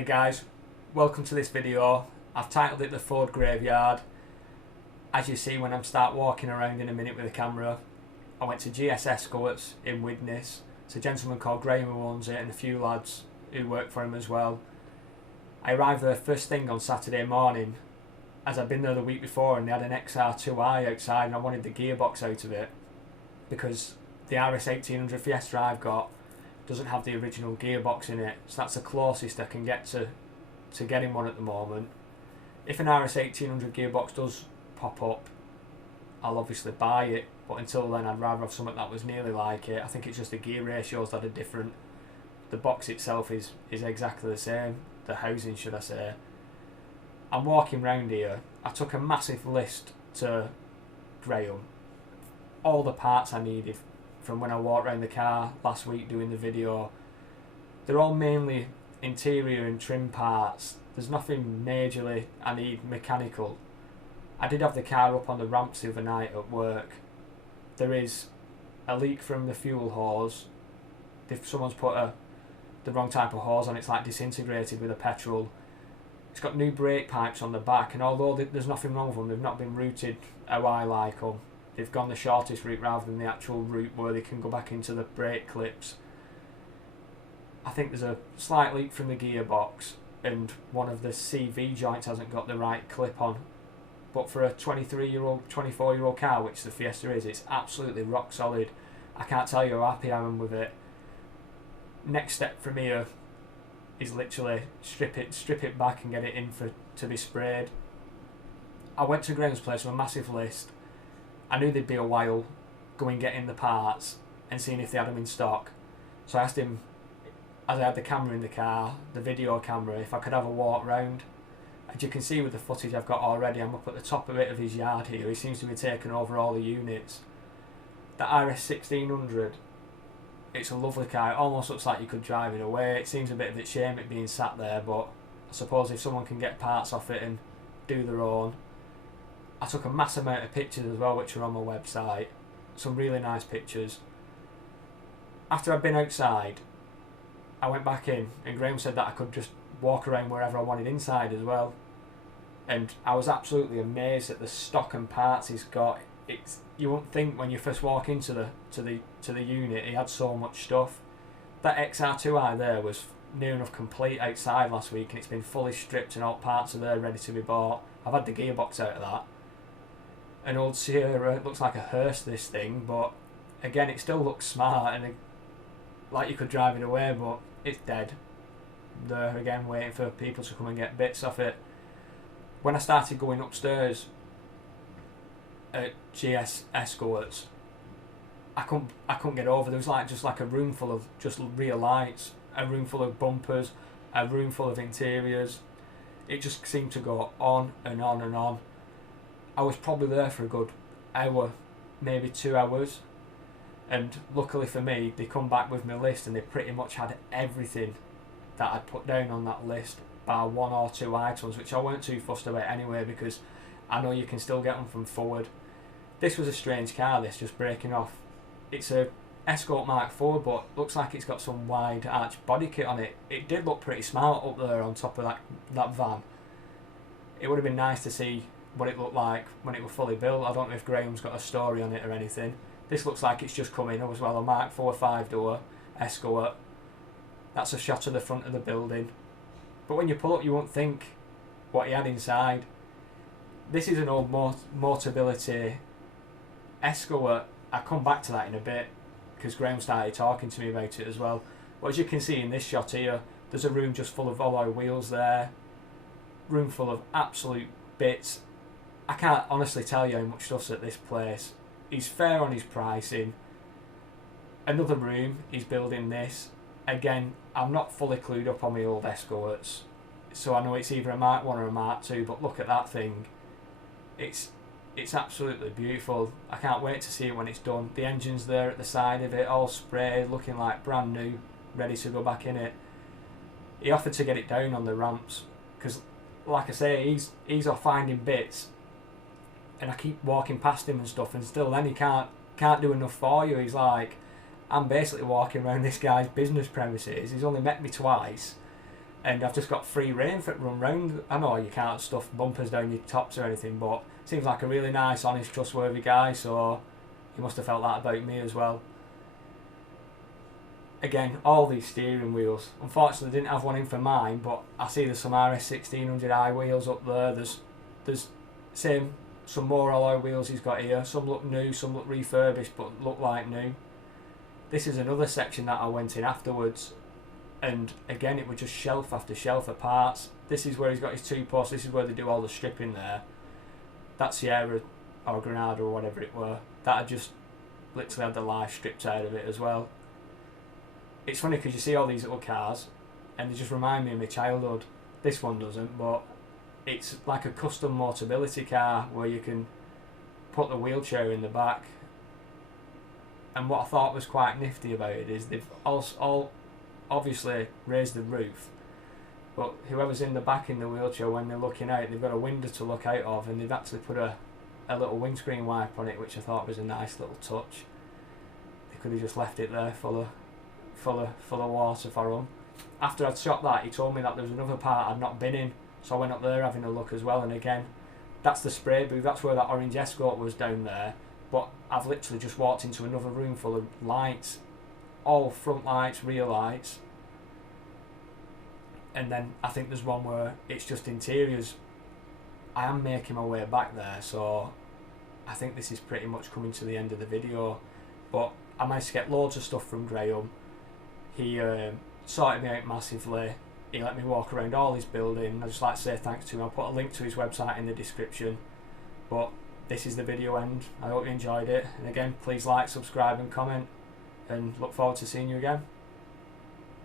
Hey guys, welcome to this video. I've titled it the Ford Graveyard. As you see when I start walking around in a minute with the camera, I went to G S Escorts in Widnes. It's a gentleman called Graeme who owns it and a few lads who work for him as well. I arrived there first thing on Saturday morning, as I'd been there the week before and they had an XR2i outside and I wanted the gearbox out of it because the RS 1800 Fiesta I've got doesn't have the original gearbox in it, so that's the closest I can get to getting one at the moment. If an RS 1800 gearbox does pop up, I'll obviously buy it, but until then I'd rather have something that was nearly like it. I think it's just the gear ratios that are different. The box itself is exactly the same, the housing should I say. I'm walking round here, I took a massive list to Graeme, all the parts I needed from when I walked around the car last week doing the video. They're all mainly interior and trim parts. There's nothing majorly I need mechanical. I did have the car up on the ramps the other night at work. There is a leak from the fuel hose. If someone's put the wrong type of hose on, it's like disintegrated with the petrol. It's got new brake pipes on the back, and although there's nothing wrong with them, they've not been routed how I like them. They've gone the shortest route rather than the actual route where they can go back into the brake clips. I think there's a slight leak from the gearbox and one of the CV joints hasn't got the right clip on. But for a 23-year-old, 24-year-old car, which the Fiesta is, it's absolutely rock solid. I can't tell you how happy I am with it. Next step from here is literally strip it back and get it in to be sprayed. I went to Graeme's place with a massive list. I knew they'd be a while going getting the parts and seeing if they had them in stock. So I asked him, as I had the camera in the car, the video camera, if I could have a walk round. As you can see with the footage I've got already, I'm up at the top of it of his yard here. He seems to be taking over all the units. The RS 1600, it's a lovely car. It almost looks like you could drive it away. It seems a bit of a shame it being sat there, but I suppose if someone can get parts off it and do their own. I took a mass amount of pictures as well, which are on my website. Some really nice pictures. After I'd been outside, I went back in and Graeme said that I could just walk around wherever I wanted inside as well. And I was absolutely amazed at the stock and parts he's got. You wouldn't think when you first walk into the unit he had so much stuff. That XR2i there was near enough complete outside last week and it's been fully stripped and all parts are there ready to be bought. I've had the gearbox out of that. An old Sierra, it looks like a hearse this thing, but again it still looks smart and like you could drive it away, but it's dead. There again waiting for people to come and get bits off it. When I started going upstairs at G S Escorts, I couldn't get over. There was just like a room full of just rear lights, a room full of bumpers, a room full of interiors. It just seemed to go on and on and on. I was probably there for a good hour, maybe 2 hours, and luckily for me they come back with my list and they pretty much had everything that I'd put down on that list bar one or two items, which I weren't too fussed about anyway because I know you can still get them from Ford. This was a strange car, this, just breaking off. It's a Escort Mark IV, but looks like it's got some wide arch body kit on it. It did look pretty smart up there on top of that van. It would have been nice to see what it looked like when it was fully built. I don't know if Graeme's got a story on it or anything. This looks like it's just come in as well, a Mark IV 5-door Escort. That's a shot of the front of the building. But when you pull up you won't think what he had inside. This is an old Motability Escort. I'll come back to that in a bit because Graeme started talking to me about it as well. But as you can see in this shot here, there's a room just full of alloy wheels there. Room full of absolute bits. I can't honestly tell you how much stuff's at this place. He's fair on his pricing. Another room, he's building this. Again, I'm not fully clued up on my old Escorts, so I know it's either a Mark 1 or a Mark 2, but look at that thing. It's absolutely beautiful. I can't wait to see it when it's done. The engine's there at the side of it, all sprayed, looking like brand new, ready to go back in it. He offered to get it down on the ramps, because like I say, he's off finding bits, and I keep walking past him and stuff, and still then he can't do enough for you. He's like, I'm basically walking around this guy's business premises. He's only met me twice, and I've just got free rein for it to run round. I know you can't stuff bumpers down your tops or anything, but seems like a really nice, honest, trustworthy guy, so he must have felt that about me as well. Again, all these steering wheels. Unfortunately, I didn't have one in for mine, but I see there's some RS 1600i wheels up there. There's some more alloy wheels he's got here. Some look new, some look refurbished, but look like new. This is another section that I went in afterwards, and again, it was just shelf after shelf of parts. This is where he's got his two posts. This is where they do all the stripping there. That Sierra or Granada or whatever it were, that had just literally had the life stripped out of it as well. It's funny because you see all these little cars and they just remind me of my childhood. This one doesn't, but it's like a custom Motability car where you can put the wheelchair in the back. And what I thought was quite nifty about it is they've all obviously raised the roof, but whoever's in the back in the wheelchair, when they're looking out, they've got a window to look out of, and they've actually put a little windscreen wiper on it, which I thought was a nice little touch. They could have just left it there full of water for him. After I'd shot that, he told me that there was another part I'd not been in, so I went up there having a look as well. And again, that's the spray booth. That's where that orange Escort was down there. But I've literally just walked into another room full of lights, all front lights, rear lights, and then I think there's one where it's just interiors. I am making my way back there, so I think this is pretty much coming to the end of the video. But I managed to get loads of stuff from Graeme. He sorted me out massively. He let me walk around all his building. I'd just like to say thanks to him. I'll put a link to his website in the description. But this is the video end. I hope you enjoyed it. And again, please like, subscribe and comment. And look forward to seeing you again.